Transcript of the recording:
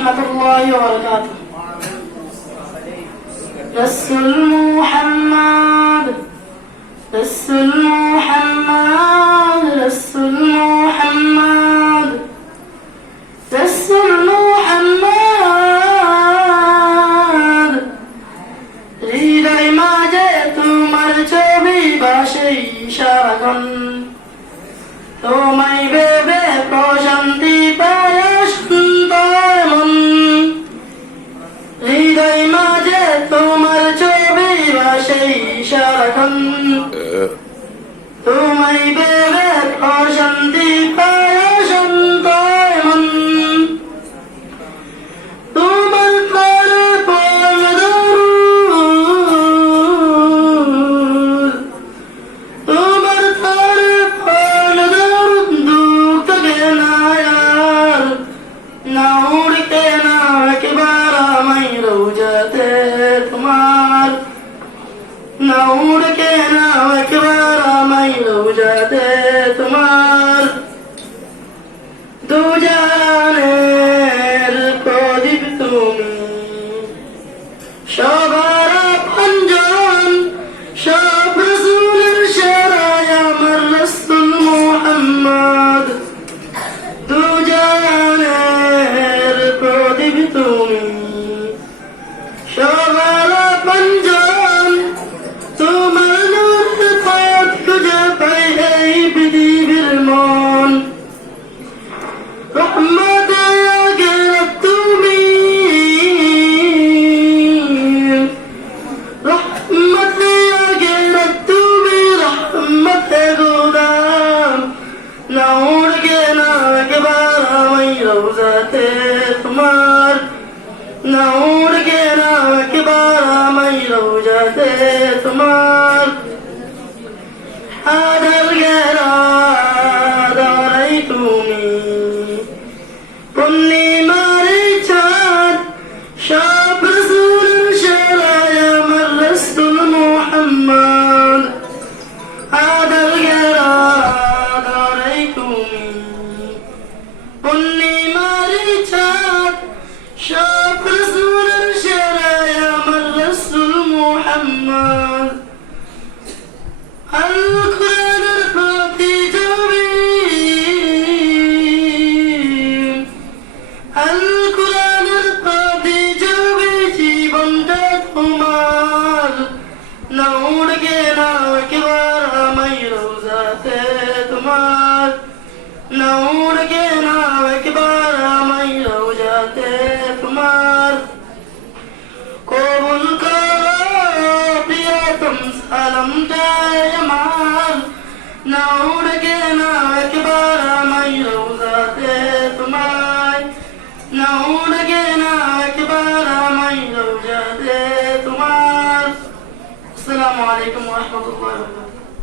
রহমাতুল্লাহি ওয়া বারাকাতুহু। রাসূল মুহাম্মদ, রাসূল মুহাম্মদ, রাসূল মুহাম্মদ, রাসূল মুহাম্মদ। হৃদয় মাঝে তোমার ছবি ভাসে সারাক্ষণ, তোমায় ভেবে প্রশান্তি পায় সন্তয় মন। হৃদয় মাঝে তোমার ছবি ভাসে সারাক্ষণ, তোমায় ভেবে প্রশান্তি পায় সন্তয় মন। তোমার প্রাণে পূর্ণ দরুদ, তোমার প্রাণে পূর্ণ দরুদ, দুঃখ থাকে না আর না উড়তে না একবার আমায় রোজাতে তোমার, না উড়কে না একবার আমায় রোজাতে তোমার। দুজানের প্রদীপ তুমি, সবার আপনজন, সব রাসূলের সেরা আমার রাসূল মুহাম্মদ। দুজানের প্রদীপ তুমি, সবার আপনজন, তোমার নূরের পথ খুঁজে পাই এই পৃথিবীর মন। রহমতে আগেরাত তুমি, রহমতে আগেরাত তুমি, রহমতে গোদাম। না উড়গে না একবার আমায় রওজাতে তোমার, না উড়গে না একবার আমায় রওজাতে তোমার। আদার গেরা দারাই তুমি, পূর্ণিমার চাঁদ, সব রাসূলের সেরা আমার রাসূল মুহাম্মদ। আদার গেরা দারাই তুমি, পূর্ণিমার চাঁদ, সব রাসূলের সেরা আমার রাসূল মুহাম্মদ। আল কোরআনের প্রতি ছবি, আল কোরআনের প্রতি ছবি, জীবনটা তোমার। না উড়গে না একবার আমায় রওজাতে তোমার, না উড়গে না একবার আমায় রওজাতে তোমার। কবুল করো প্রিয়তম সালামটায় আমার, না উড়গে না একবার আমায় রওজাতে তোমায়, না উড়গে না একবার আমায় রওজাতে তোমার। আসসালামু আলাইকুম ওয়া রাহমাতুল্লাহি ওয়া বারাকাতুহু।